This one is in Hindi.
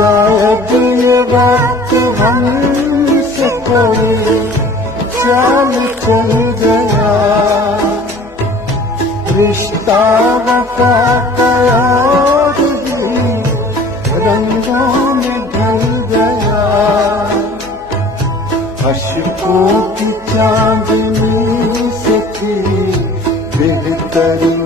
शायद ये वक्त हमसे कोई चाल चल गया, रिश्ता वफा का और भी रंगों में ढल गया। अश्कों की चांदनी से थी बेहतरी